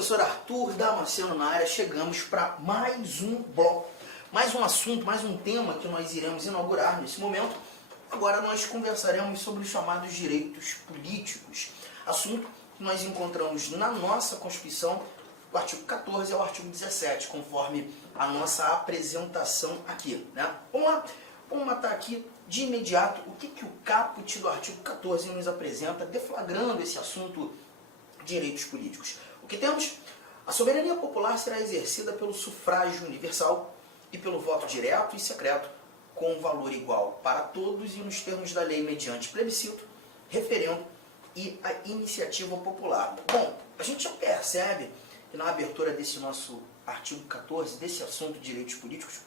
Professor Arthur Damasceno na área, chegamos para mais um bloco, mais um assunto, mais um tema que nós iremos inaugurar nesse momento. Agora nós conversaremos sobre os chamados direitos políticos, assunto que nós encontramos na nossa Constituição, do artigo 14 ao artigo 17, conforme a nossa apresentação aqui, né? Vamos lá, vamos matar aqui de imediato o que o caput do artigo 14 nos apresenta, deflagrando esse assunto direitos políticos. O que temos? A soberania popular será exercida pelo sufrágio universal e pelo voto direto e secreto, com valor igual para todos e nos termos da lei mediante plebiscito, referendo e a iniciativa popular. Bom, a gente já percebe que na abertura desse nosso artigo 14, desse assunto de direitos políticos,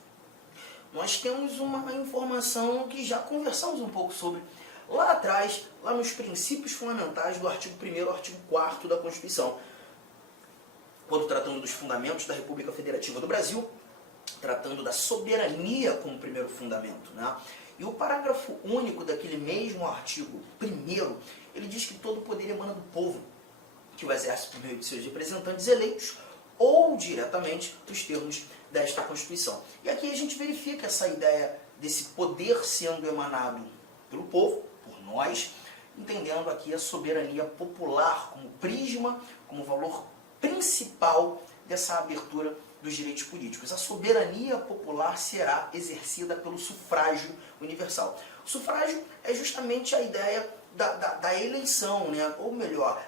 nós temos uma informação que já conversamos um pouco sobre lá atrás, lá nos princípios fundamentais do artigo 1º ao artigo 4º da Constituição, quando tratando dos fundamentos da República Federativa do Brasil, tratando da soberania como primeiro fundamento, né? E o parágrafo único daquele mesmo artigo 1º, ele diz que todo poder emana do povo, que o exerce por meio de seus representantes eleitos ou diretamente dos termos desta Constituição. E aqui a gente verifica essa ideia desse poder sendo emanado pelo povo, por nós, entendendo aqui a soberania popular como prisma, como valor principal dessa abertura dos direitos políticos. A soberania popular será exercida pelo sufrágio universal. O sufrágio é justamente a ideia da eleição, né? Ou melhor,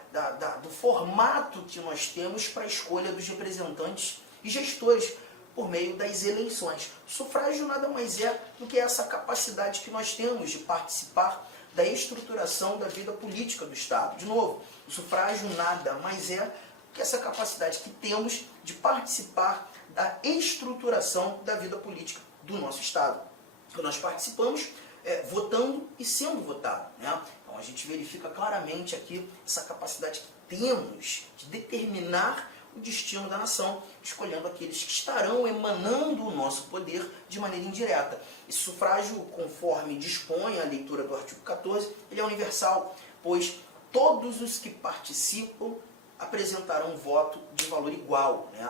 do formato que nós temos para a escolha dos representantes e gestores por meio das eleições. O sufrágio nada mais é do que essa capacidade que nós temos de participar da estruturação da vida política do Estado. De novo, o sufrágio nada mais é que essa capacidade que temos de participar da estruturação da vida política do nosso Estado. Então, nós participamos votando e sendo votado, né? Então a gente verifica claramente aqui essa capacidade que temos de determinar o destino da nação, escolhendo aqueles que estarão emanando o nosso poder de maneira indireta. Esse sufrágio, conforme dispõe a leitura do artigo 14, ele é universal, pois todos os que participam apresentarão um voto de valor igual, né?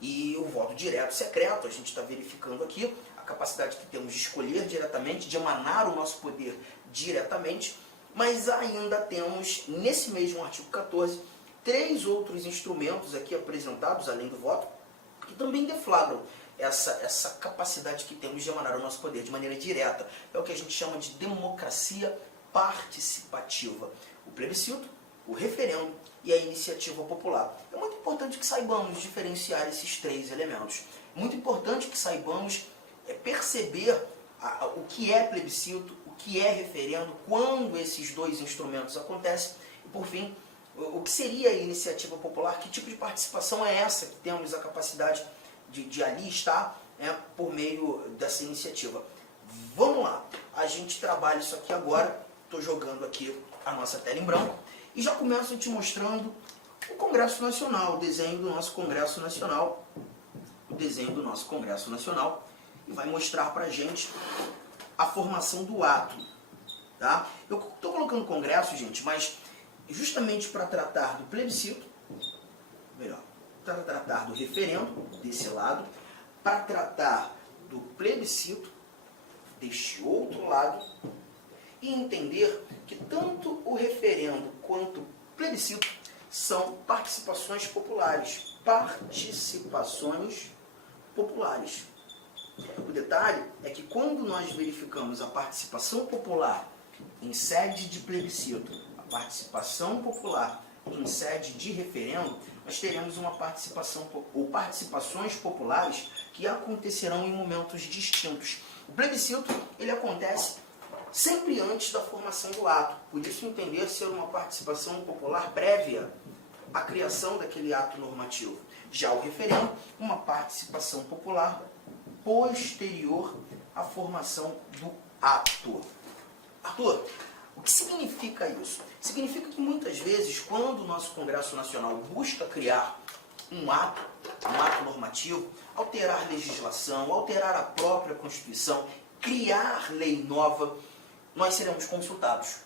E o voto direto secreto, a gente está verificando aqui a capacidade que temos de escolher diretamente, de emanar o nosso poder diretamente, mas ainda temos, nesse mesmo artigo 14, 3 outros instrumentos aqui apresentados, além do voto, que também deflagram essa capacidade que temos de emanar o nosso poder de maneira direta. É o que a gente chama de democracia participativa. O plebiscito, o referendo e a iniciativa popular. É muito importante que saibamos diferenciar esses 3 elementos. É muito importante que saibamos perceber o que é plebiscito, o que é referendo, quando esses 2 instrumentos acontecem e, por fim, o que seria a iniciativa popular, que tipo de participação é essa que temos a capacidade de ali estar, né, por meio dessa iniciativa. Vamos lá, a gente trabalha isso aqui agora, estou jogando aqui a nossa tela em branco e já começo te mostrando o Congresso Nacional, o desenho do nosso Congresso Nacional, e vai mostrar para a gente a formação do ato. Tá? Eu estou colocando Congresso, gente, mas justamente para tratar do plebiscito, melhor, para tratar do referendo, desse lado, para tratar do plebiscito, deste outro lado, e entender que tanto o referendo quanto o plebiscito são participações populares. Participações populares. O detalhe é que quando nós verificamos a participação popular em sede de plebiscito, a participação popular em sede de referendo, nós teremos uma participação ou participações populares que acontecerão em momentos distintos. O plebiscito, ele acontece sempre antes da formação do ato, por isso entender ser uma participação popular prévia à criação daquele ato normativo. Já o referendo, uma participação popular posterior à formação do ato. Arthur, o que significa isso? Significa que muitas vezes, quando o nosso Congresso Nacional busca criar um ato normativo, alterar legislação, alterar a própria Constituição, criar lei nova, nós seremos consultados.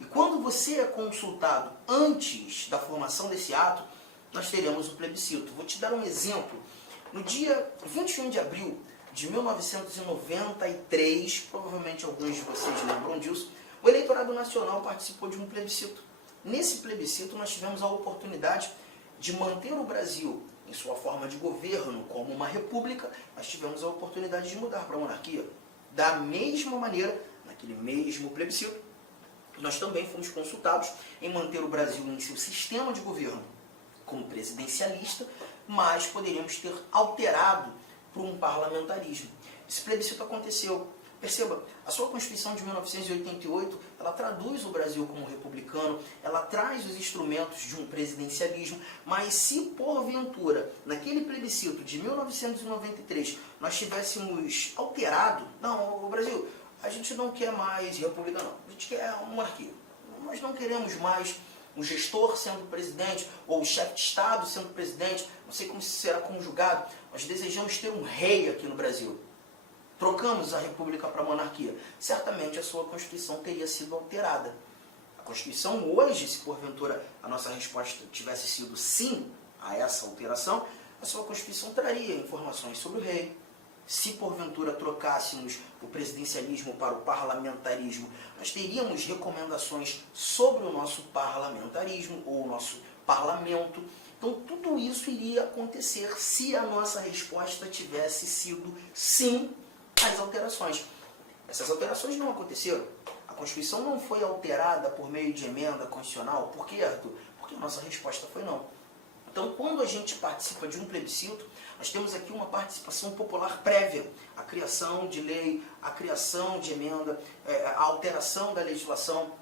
E quando você é consultado antes da formação desse ato, nós teremos o plebiscito. Vou te dar um exemplo. No dia 21 de abril de 1993, provavelmente alguns de vocês lembram disso, o eleitorado nacional participou de um plebiscito. Nesse plebiscito nós tivemos a oportunidade de manter o Brasil em sua forma de governo como uma república, nós tivemos a oportunidade de mudar para a monarquia. Da mesma maneira, naquele mesmo plebiscito, nós também fomos consultados em manter o Brasil em seu sistema de governo como presidencialista, mas poderíamos ter alterado para um parlamentarismo. Esse plebiscito aconteceu. Perceba, a sua Constituição de 1988, ela traduz o Brasil como republicano, ela traz os instrumentos de um presidencialismo, mas se porventura, naquele plebiscito de 1993, nós tivéssemos alterado, não, o Brasil, a gente não quer mais república não, a gente quer uma monarquia. Nós não queremos mais um gestor sendo presidente, ou o chefe de Estado sendo presidente, não sei como isso será conjugado, nós desejamos ter um rei aqui no Brasil. Trocamos a república para a monarquia. Certamente a sua Constituição teria sido alterada. A Constituição hoje, se porventura a nossa resposta tivesse sido sim a essa alteração, a sua Constituição traria informações sobre o rei. Se porventura trocássemos o presidencialismo para o parlamentarismo, nós teríamos recomendações sobre o nosso parlamentarismo ou o nosso parlamento. Então tudo isso iria acontecer se a nossa resposta tivesse sido sim às alterações. Essas alterações não aconteceram. A Constituição não foi alterada por meio de emenda constitucional. Por quê, Arthur? Porque a nossa resposta foi não. Então, quando a gente participa de um plebiscito, nós temos aqui uma participação popular prévia. A criação de lei, a criação de emenda, a alteração da legislação.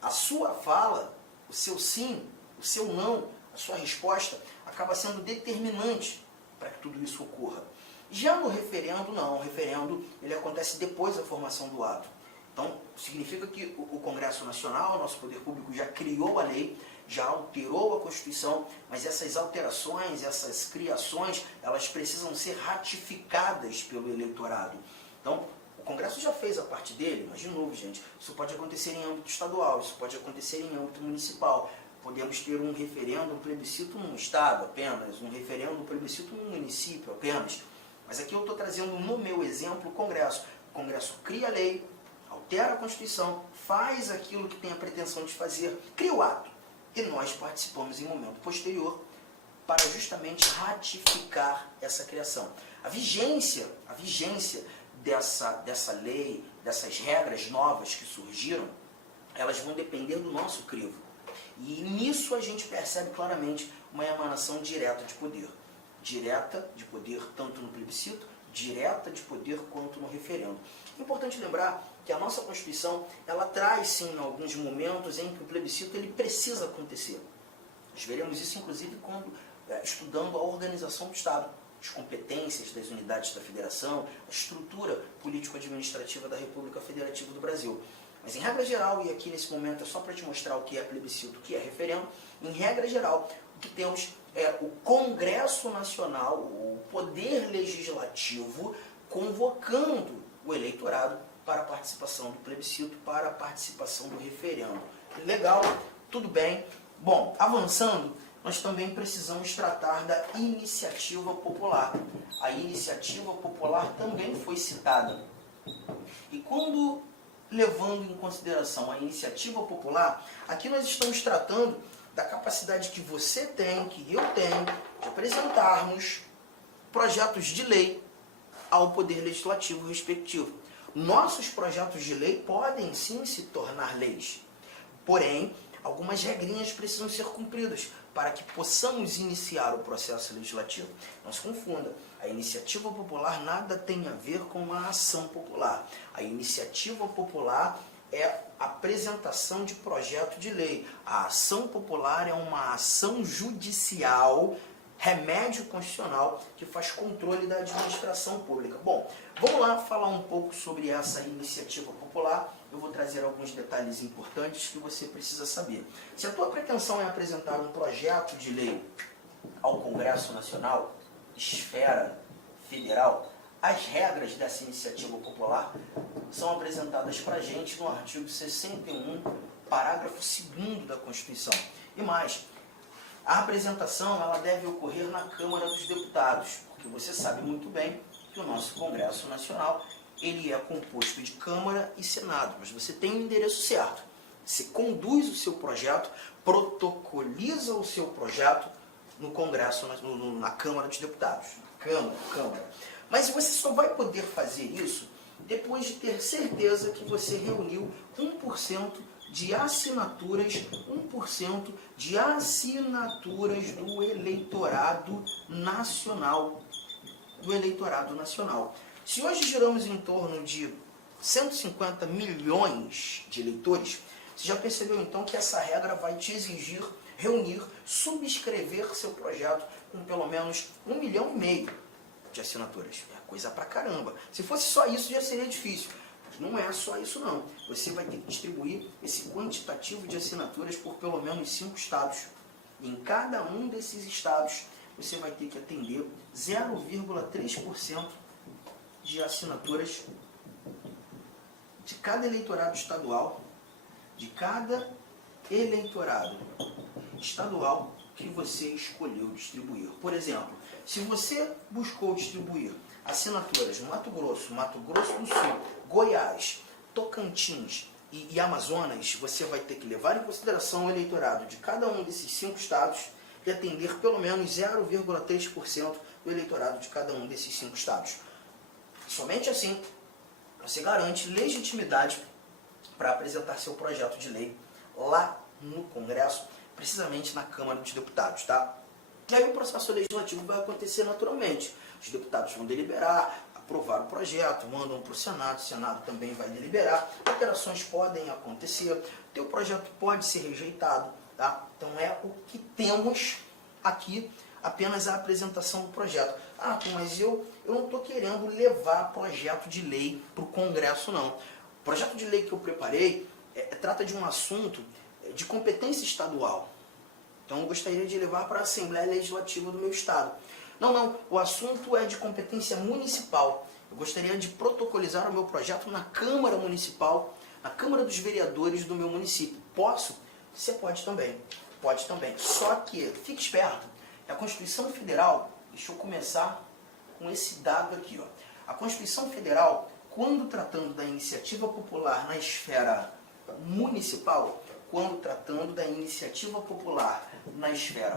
A sua fala, o seu sim, o seu não, a sua resposta, acaba sendo determinante para que tudo isso ocorra. Já no referendo, não. O referendo ele acontece depois da formação do ato. Então, significa que o Congresso Nacional, nosso poder público, já criou a lei, já alterou a Constituição, mas essas alterações, essas criações, elas precisam ser ratificadas pelo eleitorado. Então, o Congresso já fez a parte dele, mas de novo, gente, isso pode acontecer em âmbito estadual, isso pode acontecer em âmbito municipal. Podemos ter um referendo, um plebiscito num estado apenas, um referendo, um plebiscito num município apenas. Mas aqui eu estou trazendo no meu exemplo o Congresso. O Congresso cria a lei, altera a Constituição, faz aquilo que tem a pretensão de fazer, cria o ato. E nós participamos em momento posterior para justamente ratificar essa criação. A vigência dessa lei, dessas regras novas que surgiram, elas vão depender do nosso crivo. E nisso a gente percebe claramente uma emanação direta de poder. Direta de poder tanto no plebiscito, direta de poder quanto no referendo. É importante lembrar que a nossa Constituição, ela traz sim alguns momentos em que o plebiscito ele precisa acontecer. Nós veremos isso inclusive quando estudando a organização do Estado, as competências das unidades da Federação, a estrutura político-administrativa da República Federativa do Brasil. Mas em regra geral, e aqui nesse momento é só para te mostrar o que é plebiscito, o que é referendo, em regra geral, o que temos é o Congresso Nacional, o Poder Legislativo, convocando o eleitorado para a participação do plebiscito, para a participação do referendo. Legal? Tudo bem? Bom, avançando, nós também precisamos tratar da iniciativa popular. A iniciativa popular também foi citada. E quando, levando em consideração a iniciativa popular, aqui nós estamos tratando da capacidade que você tem, que eu tenho, de apresentarmos projetos de lei ao Poder Legislativo respectivo. Nossos projetos de lei podem sim se tornar leis, porém, algumas regrinhas precisam ser cumpridas para que possamos iniciar o processo legislativo. Não se confunda, a iniciativa popular nada tem a ver com a ação popular. A iniciativa popular é a apresentação de projeto de lei. A ação popular é uma ação judicial, remédio constitucional, que faz controle da administração pública. Bom, vamos lá falar um pouco sobre essa iniciativa popular. Eu vou trazer alguns detalhes importantes que você precisa saber. Se a tua pretensão é apresentar um projeto de lei ao Congresso Nacional, esfera federal, as regras dessa iniciativa popular são apresentadas para a gente no artigo 61, parágrafo 2º da Constituição. E mais, A apresentação ela deve ocorrer na Câmara dos Deputados, porque você sabe muito bem que o nosso Congresso Nacional ele é composto de Câmara e Senado, mas você tem o endereço certo. Você conduz o seu projeto, protocoliza o seu projeto no Congresso, na Câmara dos Deputados. Câmara. Mas você só vai poder fazer isso depois de ter certeza que você reuniu 1% de assinaturas, 1% de assinaturas do eleitorado nacional. Se hoje giramos em torno de 150 milhões de eleitores, você já percebeu então que essa regra vai te exigir reunir, subscrever seu projeto com pelo menos 1,5 milhão de assinaturas. É coisa pra caramba. Se fosse só isso já seria difícil. Mas não é só isso não. Você vai ter que distribuir esse quantitativo de assinaturas por pelo menos 5 estados. E em cada um desses estados você vai ter que atender 0,3% de assinaturas de cada eleitorado estadual, que você escolheu distribuir. Por exemplo, se você buscou distribuir assinaturas no Mato Grosso do Sul, Goiás, Tocantins e Amazonas, você vai ter que levar em consideração o eleitorado de cada um desses 5 estados e atender pelo menos 0,3% do eleitorado de cada um desses 5 estados. Somente assim você garante legitimidade para apresentar seu projeto de lei lá no Congresso, precisamente na Câmara dos Deputados, tá? E aí o processo legislativo vai acontecer naturalmente. Os deputados vão deliberar, aprovar o projeto, mandam para o Senado também vai deliberar, alterações podem acontecer, teu projeto pode ser rejeitado, tá? Então é o que temos aqui, apenas a apresentação do projeto. Ah, mas eu não estou querendo levar projeto de lei para o Congresso, não. O projeto de lei que eu preparei trata de um assunto de competência estadual. Então eu gostaria de levar para a Assembleia Legislativa do meu estado. Não, o assunto é de competência municipal. Eu gostaria de protocolizar o meu projeto na Câmara Municipal, na Câmara dos Vereadores do meu município. Posso? Você pode também. Pode também. Só que, fique esperto, a Constituição Federal, deixa eu começar com esse dado aqui, ó. A Constituição Federal, quando tratando da iniciativa popular na esfera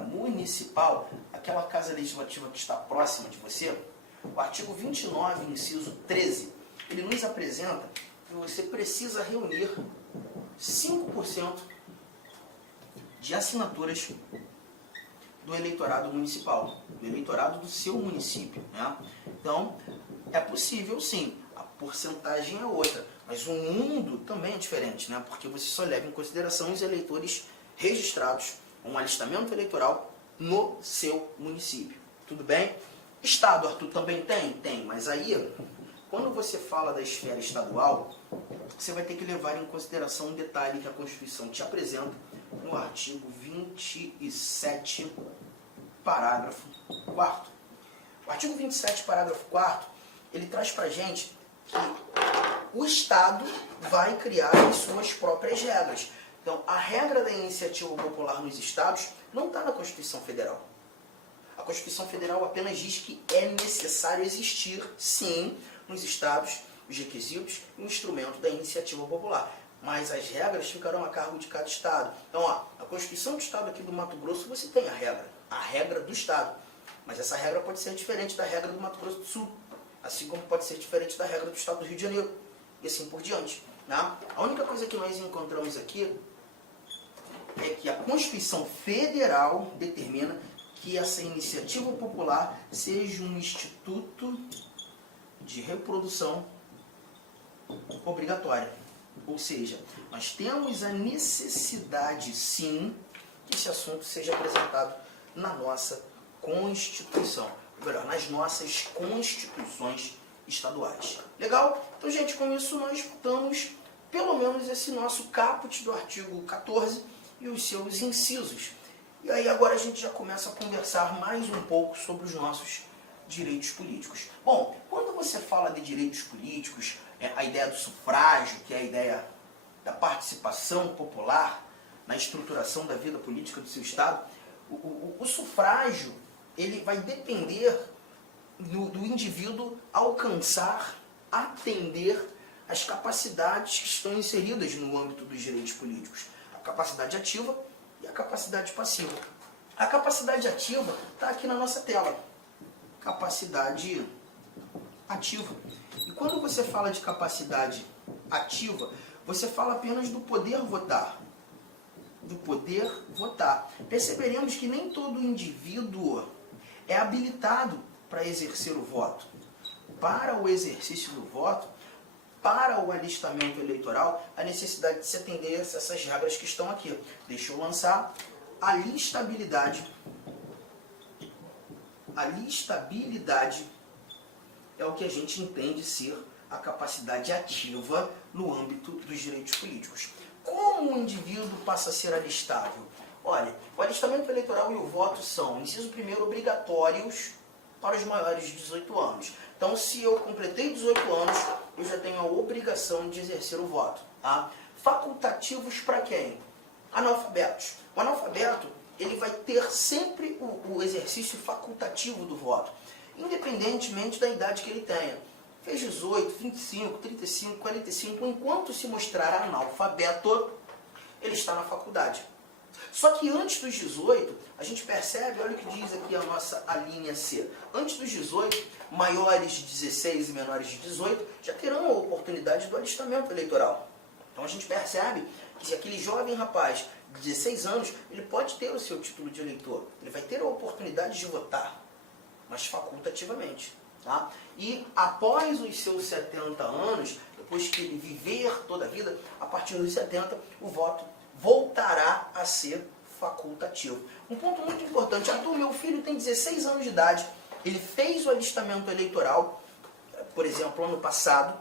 municipal, aquela casa legislativa que está próxima de você, o artigo 29, inciso 13, ele nos apresenta que você precisa reunir 5% de assinaturas do eleitorado municipal, do eleitorado do seu município, né? Então, é possível sim, a porcentagem é outra, mas o mundo também é diferente, né? Porque você só leva em consideração os eleitores registrados, um alistamento eleitoral no seu município. Tudo bem? Estado, Arthur, também tem? Tem, mas aí, quando você fala da esfera estadual, você vai ter que levar em consideração um detalhe que a Constituição te apresenta no artigo 27, parágrafo 4º. O artigo 27, parágrafo 4º, ele traz pra gente que o Estado vai criar as suas próprias regras. Então, a regra da iniciativa popular nos estados não está na Constituição Federal. A Constituição Federal apenas diz que é necessário existir, sim, nos estados, os requisitos e o instrumento da iniciativa popular. Mas as regras ficarão a cargo de cada estado. Então, ó, a Constituição do Estado aqui do Mato Grosso, você tem a regra do Estado. Mas essa regra pode ser diferente da regra do Mato Grosso do Sul, assim como pode ser diferente da regra do Estado do Rio de Janeiro, e assim por diante. Né? A única coisa que nós encontramos aqui é que a Constituição Federal determina que essa iniciativa popular seja um instituto de reprodução obrigatória. Ou seja, nós temos a necessidade, sim, que esse assunto seja apresentado na nossa Constituição, ou melhor, nas nossas constituições estaduais. Legal? Então, gente, com isso nós escutamos pelo menos esse nosso caput do artigo 14 e os seus incisos. E aí agora a gente já começa a conversar mais um pouco sobre os nossos direitos políticos. Bom, quando você fala de direitos políticos, a ideia do sufrágio, que é a ideia da participação popular na estruturação da vida política do seu Estado, O sufrágio, ele vai depender do indivíduo alcançar, atender as capacidades que estão inseridas no âmbito dos direitos políticos. A capacidade ativa e a capacidade passiva. A capacidade ativa está aqui na nossa tela. Capacidade ativa. E quando você fala de capacidade ativa, você fala apenas do poder votar. Do poder votar. Perceberemos que nem todo indivíduo é habilitado para exercer o voto. Para o exercício do voto, para o alistamento eleitoral, a necessidade de se atender a essas regras que estão aqui. Deixa eu lançar a listabilidade. A listabilidade é o que a gente entende ser a capacidade ativa no âmbito dos direitos políticos. Como o indivíduo passa a ser alistável? Olha, o alistamento eleitoral e o voto são, inciso primeiro, obrigatórios para os maiores de 18 anos. Então, se eu completei 18 anos, eu já tenho a obrigação de exercer o voto. Tá? Facultativos para quem? Analfabetos. O analfabeto, ele vai ter sempre o exercício facultativo do voto, independentemente da idade que ele tenha. Fez 18, 25, 35, 45, enquanto se mostrar analfabeto, ele está na faculdade. Só que antes dos 18, a gente percebe, olha o que diz aqui a linha C. Antes dos 18, maiores de 16 e menores de 18 já terão a oportunidade do alistamento eleitoral. Então a gente percebe que se aquele jovem rapaz de 16 anos, ele pode ter o seu título de eleitor. Ele vai ter a oportunidade de votar, mas facultativamente. Tá? E após os seus 70 anos, depois que ele viver toda a vida, a partir dos 70, o voto voltará a ser facultativo. Um ponto muito importante, Arthur, meu filho tem 16 anos de idade, ele fez o alistamento eleitoral, por exemplo, ano passado,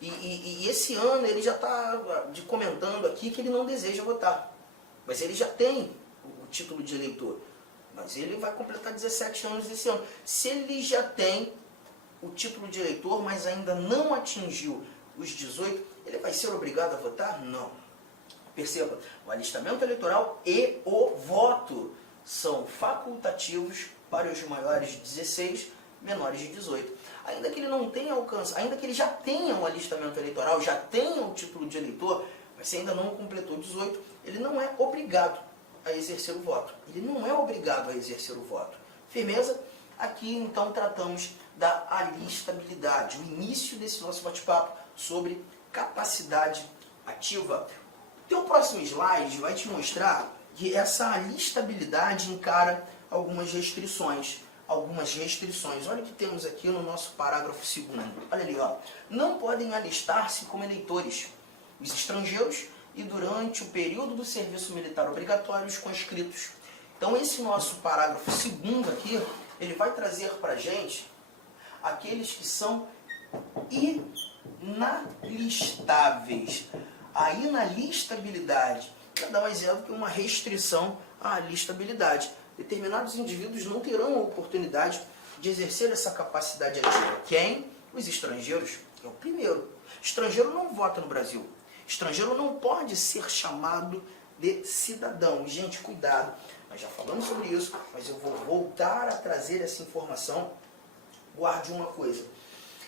e esse ano ele já está comentando aqui que ele não deseja votar, mas ele já tem o título de eleitor, mas ele vai completar 17 anos esse ano. Se ele já tem o título de eleitor, mas ainda não atingiu os 18, ele vai ser obrigado a votar? Não. Perceba, o alistamento eleitoral e o voto são facultativos para os maiores de 16, menores de 18. Ainda que ele não tenha alcance, ainda que ele já tenha um alistamento eleitoral, já tenha o título de eleitor, mas se ainda não completou 18, ele não é obrigado a exercer o voto. Ele não é obrigado a exercer o voto. Firmeza? Aqui, então, tratamos da alistabilidade, o início desse nosso bate-papo sobre capacidade ativa. O teu próximo slide vai te mostrar que essa alistabilidade encara algumas restrições. Olha o que temos aqui no nosso parágrafo 2º. Olha ali, ó. Não podem alistar-se como eleitores os estrangeiros e durante o período do serviço militar obrigatório os conscritos. Então esse nosso parágrafo 2º aqui, ele vai trazer para a gente aqueles que são inalistáveis. A inalistabilidade nada mais é do que uma restrição à alistabilidade. Determinados indivíduos não terão a oportunidade de exercer essa capacidade ativa. Quem? Os estrangeiros. É o primeiro. Estrangeiro não vota no Brasil. Estrangeiro não pode ser chamado de cidadão. Gente, cuidado. Nós já falamos sobre isso, mas eu vou voltar a trazer essa informação. Guarde uma coisa.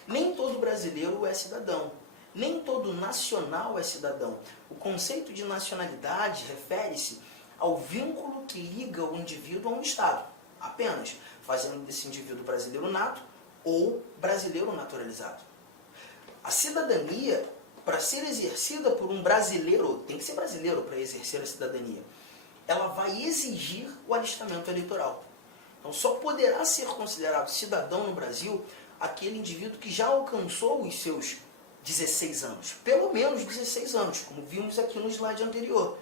Nem todo brasileiro é cidadão. Nem todo nacional é cidadão. O conceito de nacionalidade refere-se ao vínculo que liga o indivíduo a um Estado, apenas, fazendo desse indivíduo brasileiro nato ou brasileiro naturalizado. A cidadania, para ser exercida por um brasileiro, tem que ser brasileiro para exercer a cidadania, ela vai exigir o alistamento eleitoral. Então só poderá ser considerado cidadão no Brasil aquele indivíduo que já alcançou os seus 16 anos, pelo menos 16 anos, como vimos aqui no slide anterior.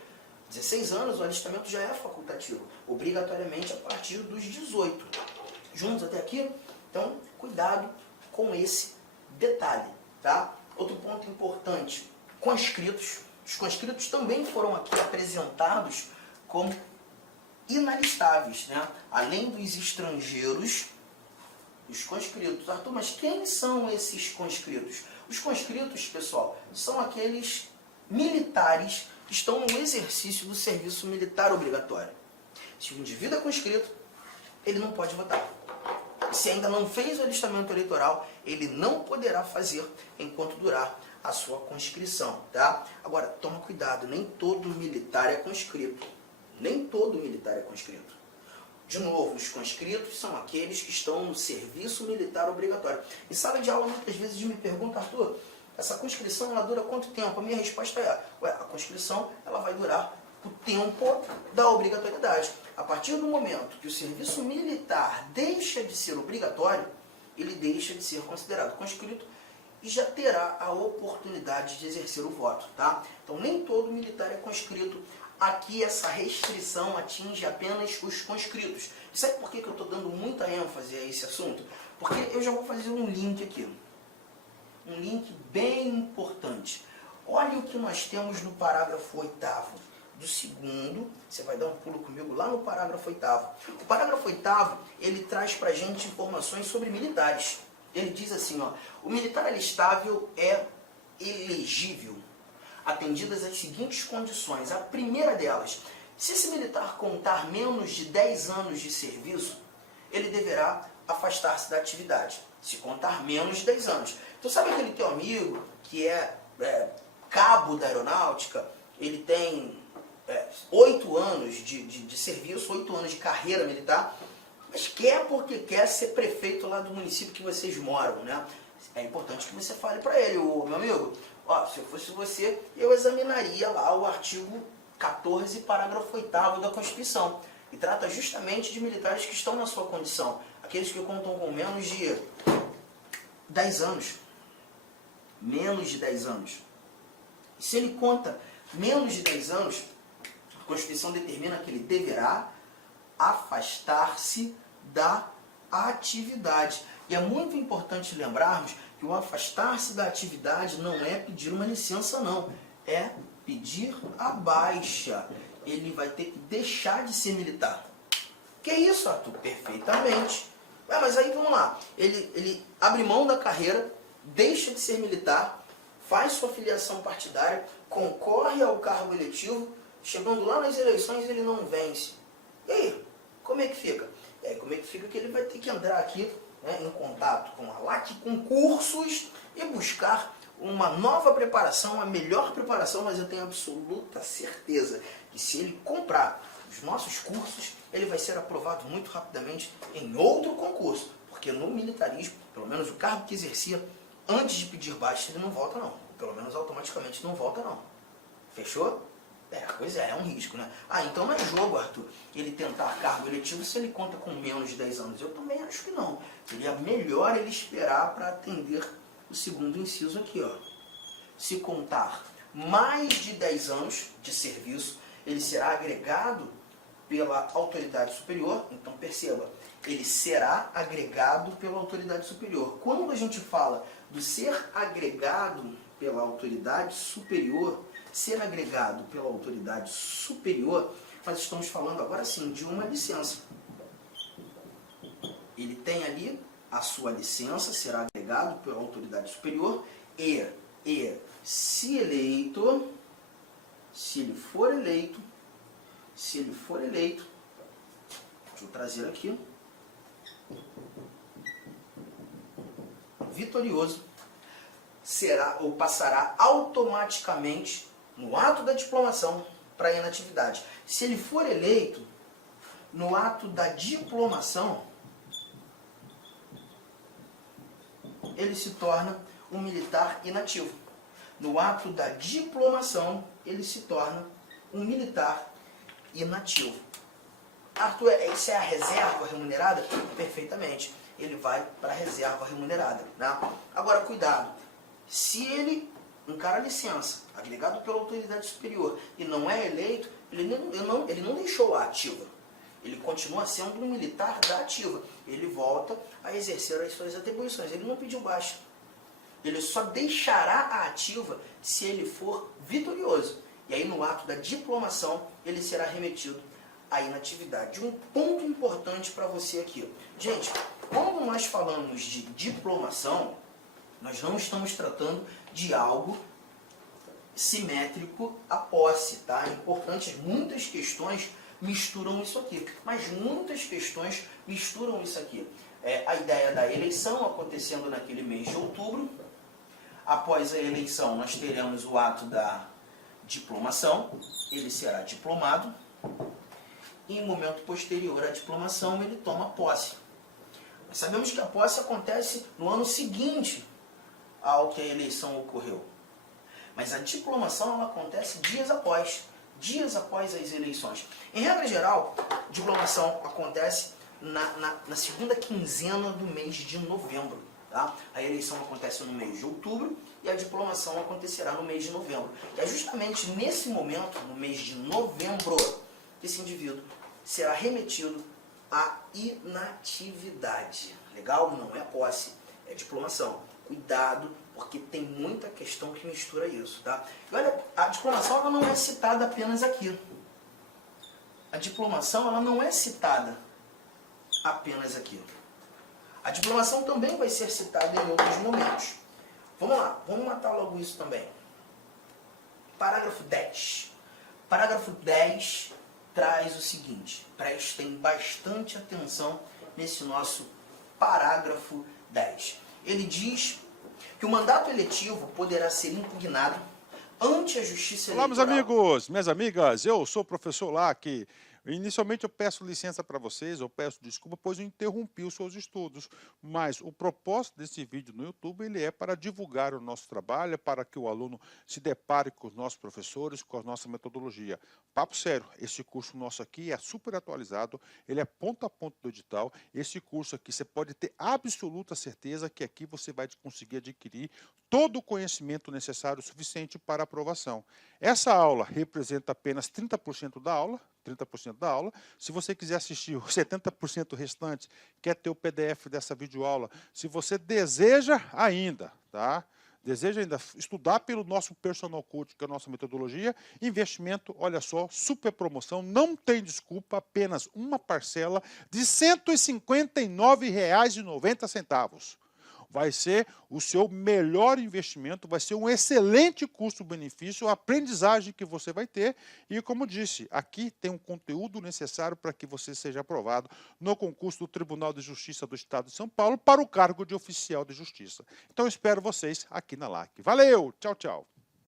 16 anos, o alistamento já é facultativo, obrigatoriamente a partir dos 18. Juntos até aqui? Então, cuidado com esse detalhe. Tá? Outro ponto importante, conscritos. Os conscritos também foram aqui apresentados como inalistáveis, né? Além dos estrangeiros, os conscritos. Arthur, mas quem são esses conscritos? Os conscritos, pessoal, são aqueles militares que estão no exercício do serviço militar obrigatório. Se o indivíduo é conscrito, ele não pode votar. Se ainda não fez o alistamento eleitoral, ele não poderá fazer enquanto durar a sua conscrição, tá? Agora, toma cuidado, nem todo militar é conscrito. Nem todo militar é conscrito. De novo, os conscritos são aqueles que estão no serviço militar obrigatório. Em sala de aula, muitas vezes me perguntam, Arthur, essa conscrição ela dura quanto tempo? A minha resposta é, a conscrição ela vai durar o tempo da obrigatoriedade. A partir do momento que o serviço militar deixa de ser obrigatório, ele deixa de ser considerado conscrito e já terá a oportunidade de exercer o voto, tá? Então, nem todo militar é conscrito. Aqui, essa restrição atinge apenas os conscritos. E sabe por que eu estou dando muita ênfase a esse assunto? Porque eu já vou fazer um link aqui. Um link bem importante. Olha o que nós temos no parágrafo 8º. Do segundo, você vai dar um pulo comigo lá no parágrafo 8º. O parágrafo 8º, ele traz pra gente informações sobre militares. Ele diz assim, ó, o militar alistável é elegível, atendidas as seguintes condições. A primeira delas, se esse militar contar menos de 10 anos de serviço, ele deverá afastar-se da atividade. Se contar menos de 10 anos. Então sabe aquele teu amigo que é cabo da aeronáutica, ele tem 8 anos de serviço, 8 anos de carreira militar, mas quer porque quer ser prefeito lá do município que vocês moram, né? É importante que você fale para ele, meu amigo, ó, se eu fosse você, eu examinaria lá o artigo 14, parágrafo 8º da Constituição, e trata justamente de militares que estão na sua condição, aqueles que contam com menos de 10 anos. Menos de 10 anos. E se ele conta menos de 10 anos, a Constituição determina que ele deverá afastar-se da atividade. E é muito importante lembrarmos que o afastar-se da atividade não é pedir uma licença, não. É pedir a baixa. Ele vai ter que deixar de ser militar. Que isso, Arthur? Perfeitamente. Mas aí vamos lá. Ele abre mão da carreira, deixa de ser militar, faz sua filiação partidária, concorre ao cargo eletivo, chegando lá nas eleições ele não vence. E aí, como é que fica? E aí, como é que fica que ele vai ter que entrar aqui, né, em contato com a LAC Concursos e buscar uma nova preparação, a melhor preparação, mas eu tenho absoluta certeza que se ele comprar os nossos cursos, ele vai ser aprovado muito rapidamente em outro concurso, porque no militarismo, pelo menos o cargo que exercia antes de pedir baixa, ele não volta não, pelo menos automaticamente não volta não. Fechou? Pois é um risco, né? Então não é jogo, Arthur, ele tentar cargo eletivo se ele conta com menos de 10 anos. Eu também acho que não. Seria melhor ele esperar para atender o segundo inciso aqui, ó. Se contar mais de 10 anos de serviço, ele será agregado pela autoridade superior. Então perceba, ele será agregado pela autoridade superior. Quando a gente fala do ser agregado pela autoridade superior, ser agregado pela autoridade superior, nós estamos falando agora sim de uma licença. Ele tem ali a sua licença, será agregado pela autoridade superior e se eleito, se ele for eleito, deixa eu trazer aqui, vitorioso, será ou passará automaticamente no ato da diplomação para a inatividade. Se ele for eleito, no ato da diplomação, ele se torna um militar inativo. No ato da diplomação, ele se torna um militar inativo. Arthur, isso é a reserva remunerada? Perfeitamente. Ele vai para a reserva remunerada, né? Agora, cuidado. Se ele encara a licença, agregado pela autoridade superior, e não é eleito, ele não deixou a ativa. Ele continua sendo um militar da ativa. Ele volta a exercer as suas atribuições. Ele não pediu baixa. Ele só deixará a ativa se ele for vitorioso. E aí, no ato da diplomação, ele será remetido à inatividade. Um ponto importante para você aqui. Gente, quando nós falamos de diplomação, nós não estamos tratando de algo simétrico à posse, tá? É importante, muitas questões misturam isso aqui. Mas muitas questões misturam isso aqui. A ideia da eleição acontecendo naquele mês de outubro. Após a eleição, nós teremos o ato da diplomação. Ele será diplomado. E em momento posterior à diplomação, ele toma posse. Nós sabemos que a posse acontece no ano seguinte ao que a eleição ocorreu. Mas a diplomação ela acontece dias após as eleições. Em regra geral, a diplomação acontece na segunda quinzena do mês de novembro. Tá? A eleição acontece no mês de outubro e a diplomação acontecerá no mês de novembro. E é justamente nesse momento, no mês de novembro, que esse indivíduo será remetido à inatividade. Legal? Não é posse, é diplomação. Cuidado, porque tem muita questão que mistura isso, tá? E olha, a diplomação ela não é citada apenas aqui. A diplomação ela não é citada apenas aqui. A diplomação também vai ser citada em outros momentos. Vamos lá, vamos matar logo isso também. Parágrafo 10. Parágrafo 10 traz o seguinte, prestem bastante atenção nesse nosso parágrafo 10. Ele diz que o mandato eletivo poderá ser impugnado ante a Justiça Eleitoral. Olá, meus amigos, minhas amigas, eu sou o professor Lac. Inicialmente eu peço licença para vocês, eu peço desculpa, pois eu interrompi os seus estudos, mas o propósito desse vídeo no YouTube ele é para divulgar o nosso trabalho, para que o aluno se depare com os nossos professores, com a nossa metodologia. Papo sério, esse curso nosso aqui é super atualizado, ele é ponto a ponto do edital, esse curso aqui você pode ter absoluta certeza que aqui você vai conseguir adquirir todo o conhecimento necessário suficiente para aprovação. Essa aula representa apenas 30% da aula, Se você quiser assistir os 70% restante, quer ter o PDF dessa videoaula, se você deseja ainda, tá? Deseja ainda estudar pelo nosso Personal Coach, que é a nossa metodologia, investimento, olha só, super promoção, não tem desculpa, apenas uma parcela de R$ 159,90. Vai ser o seu melhor investimento, vai ser um excelente custo-benefício, a aprendizagem que você vai ter. E como disse, aqui tem um conteúdo necessário para que você seja aprovado no concurso do Tribunal de Justiça do Estado de São Paulo para o cargo de oficial de justiça. Então, eu espero vocês aqui na LAC. Valeu, tchau, tchau.